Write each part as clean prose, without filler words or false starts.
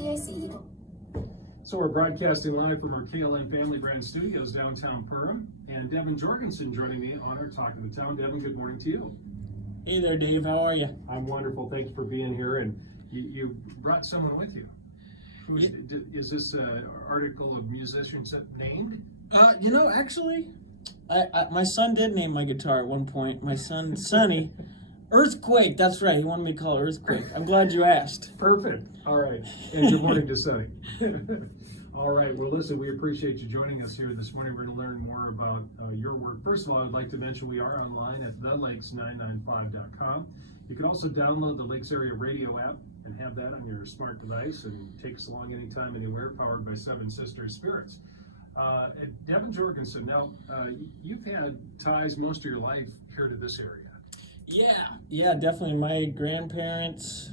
FDIC Eagle. So we're broadcasting live from our KLM Family Brand Studios downtown Perham, and Devin Jorgensen joining me on our Talk of the Town. Devin, good morning to you. Hey there, Dave. How are you? I'm wonderful. Thank you for being here, and you brought someone with you. Is this an article of musicians named? Actually, my son did name my guitar at one point. My son, Sonny. Earthquake, that's right. He wanted me to call it Earthquake. I'm glad you asked. Perfect. All right. And good morning to Sonny. All right. Well, listen, we appreciate you joining us here this morning. We're going to learn more about your work. First of all, I'd like to mention we are online at thelakes995.com. You can also download the Lakes Area Radio app and have that on your smart device and take us along anytime, anywhere, powered by Seven Sisters Spirits. Devin Jorgensen, now, you've had ties most of your life here to this area. Yeah, definitely. My grandparents,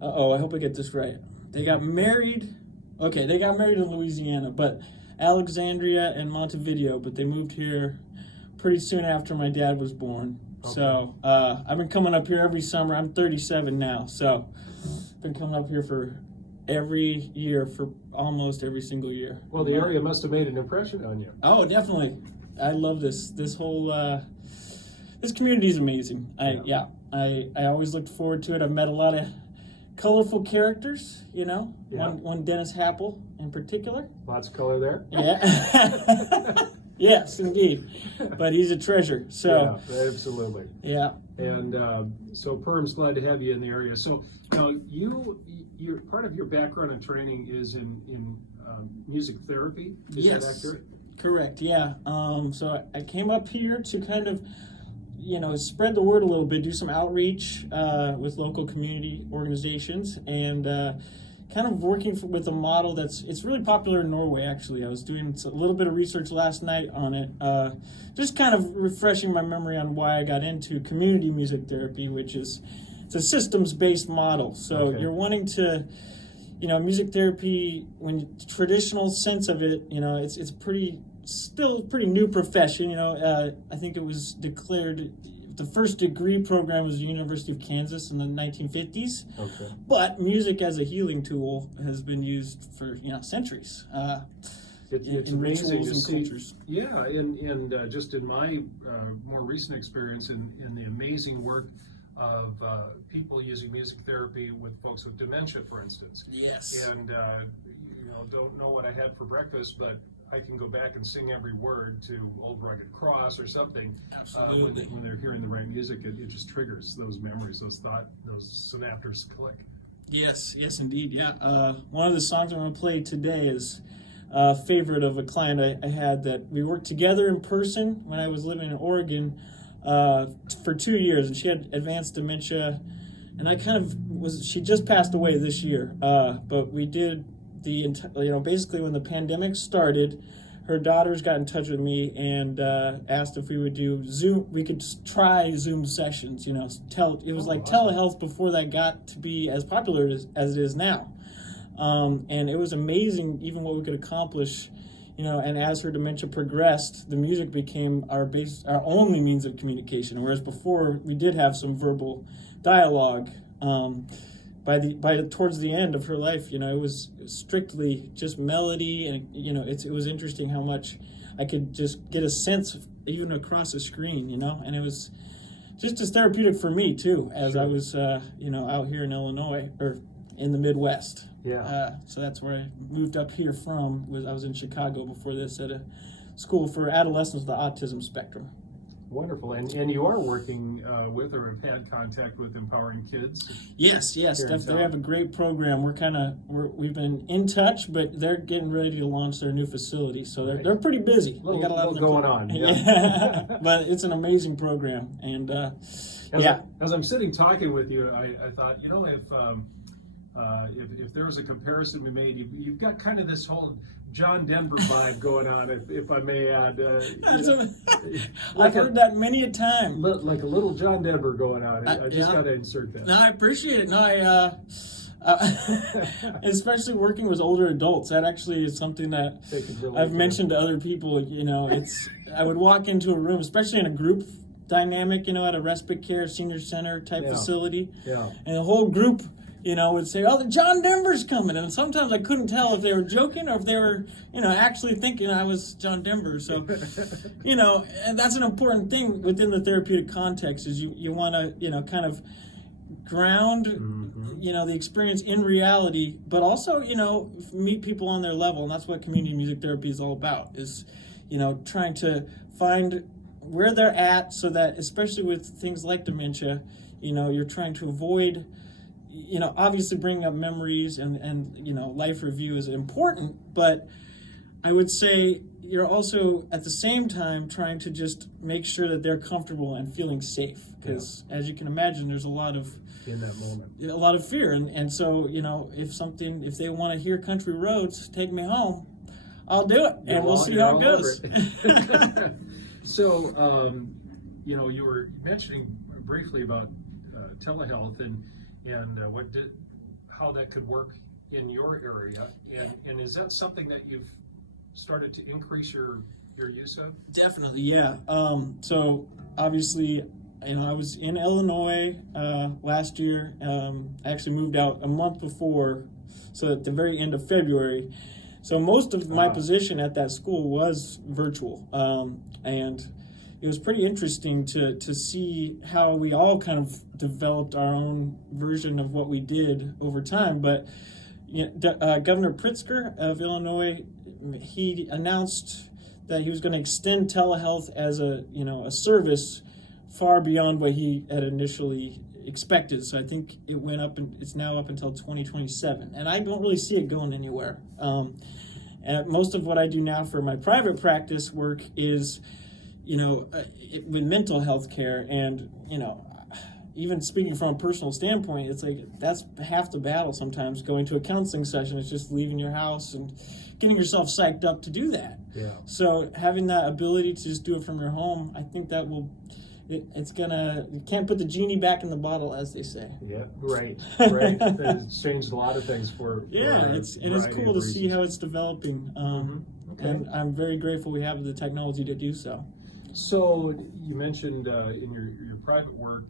I hope I get this right. They got married in Louisiana, but Alexandria and Montevideo, but they moved here pretty soon after my dad was born. Okay. So I've been coming up here every summer. I'm 37 now, so I've been coming up here for every year for almost every single year. Well, the area must have made an impression on you. Oh, definitely. I love this whole... This community is amazing. I always looked forward to it. I've met a lot of colorful characters, one Dennis Happel in particular. Lots of color there. Yeah. Yes, indeed. But he's a treasure. So yeah, absolutely. Yeah. And so Perham's glad to have you in the area. So now you're part of your background and training is in music therapy. Is that accurate? Correct. Yeah. So I came up here to kind of spread the word a little bit, do some outreach with local community organizations, and kind of working with a model it's really popular in Norway, actually. I was doing a little bit of research last night on it, just kind of refreshing my memory on why I got into community music therapy, which is it's a systems-based model. So You're wanting to, music therapy, when the traditional sense of it, it's still a pretty new profession. I think it was declared the first degree program was the University of Kansas in the 1950s. Okay. But music as a healing tool has been used for centuries. It's in amazing rituals to and see. cultures. Yeah, and just in my more recent experience in the amazing work of people using music therapy with folks with dementia, for instance. Yes. And don't know what I had for breakfast, but I can go back and sing every word to Old Rugged Cross or something. Absolutely. When they're hearing the right music, it just triggers those memories, those synapses click. Yes, indeed. Yeah. One of the songs I'm going to play today is a favorite of a client I had that we worked together in person when I was living in Oregon for 2 years, and she had advanced dementia, and she just passed away this year, but we did basically when the pandemic started, her daughters got in touch with me and asked if we would do Zoom. We could try Zoom sessions. It was like telehealth before that got to be as popular as it is now, and it was amazing even what we could accomplish. And as her dementia progressed, the music became our only means of communication. Whereas before we did have some verbal dialogue. Towards the end of her life, it was strictly just melody, and it was interesting how much I could just get a sense of, even across a screen, and it was just as therapeutic for me too, as Sure. I was out here in Illinois or in the Midwest. Yeah. So that's where I moved up here from. I was in Chicago before this at a school for adolescents with the autism spectrum. Wonderful. And you are working with or have had contact with Empowering Kids? Yes. They have a great program. We've been in touch, but they're getting ready to launch their new facility. So they're pretty busy. They got a lot going on. Yeah. But it's an amazing program. And as I'm sitting talking with you, I thought, if there was a comparison we made, you've got kind of this whole John Denver vibe going on, if I may add. I've heard that many a time. Like a little John Denver going on. I just got to insert that. No, I appreciate it. No, especially working with older adults. That actually is something that I've mentioned to other people. I would walk into a room, especially in a group dynamic, at a respite care senior center type facility, and the whole group would say, "Oh, the John Denver's coming," and sometimes I couldn't tell if they were joking or if they were, actually thinking I was John Denver. So, and that's an important thing within the therapeutic context is you want to, kind of ground, the experience in reality, but also, meet people on their level, and that's what community music therapy is all about. Is, trying to find where they're at, so that especially with things like dementia, you're trying to avoid, obviously bringing up memories and life review is important, but I would say you're also at the same time trying to just make sure that they're comfortable and feeling safe, because as you can imagine, there's a lot of in that moment, a lot of fear, and so if they want to hear Country Roads, Take Me Home, I'll do it, and we'll see how it goes. So, you were mentioning briefly about telehealth and how that could work in your area, and is that something that you've started to increase your use of? Definitely, yeah. So obviously, I was in Illinois last year. I actually moved out a month before, so at the very end of February. So most of my position at that school was virtual, and it was pretty interesting to see how we all kind of developed our own version of what we did over time. But Governor Pritzker of Illinois, he announced that he was going to extend telehealth as a service far beyond what he had initially expected. So I think it went up, and it's now up until 2027, and I don't really see it going anywhere. And most of what I do now for my private practice work is, with mental health care, and even speaking from a personal standpoint, it's like that's half the battle sometimes. Going to a counseling session, it's just leaving your house and getting yourself psyched up to do that. Yeah. So having that ability to just do it from your home, I think that will. You can't put the genie back in the bottle, as they say. Yeah, right. It's changed a lot of things for it's cool to see how it's developing. Okay. And I'm very grateful we have the technology to do so. So you mentioned in your private work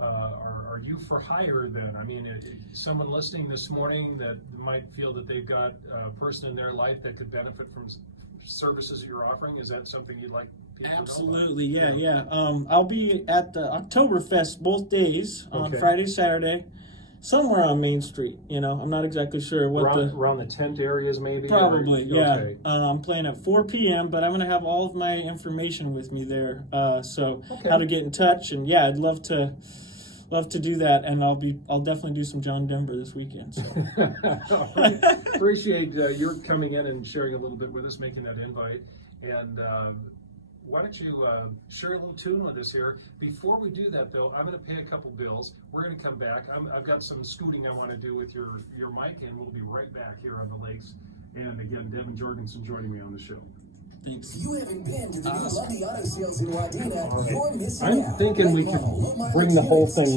are you for hire then? I mean, someone listening this morning that might feel that they've got a person in their life that could benefit from services that you're offering, is that something you'd like people Absolutely, to know about? yeah. I'll be at the Oktoberfest both days, on Friday, Saturday, somewhere on Main Street. I'm not exactly sure what around the tent areas maybe? Probably, yeah. Okay. I'm playing at 4 p.m., but I'm going to have all of my information with me there. So how to get in touch, and I'd love to do that, and I'll definitely do some John Denver this weekend. So. All right. Appreciate your coming in and sharing a little bit with us, making that invite. And why don't you share a little tune with us here? Before we do that, though, I'm going to pay a couple bills. We're going to come back. I've got some scooting I want to do with your mic, and we'll be right back here on the Lakes. And again, Devin Jorgensen joining me on the show. Thanks. If you haven't been to the new Lundy Auto Sales in Wadena, you're missing out. I'm thinking we could bring the whole thing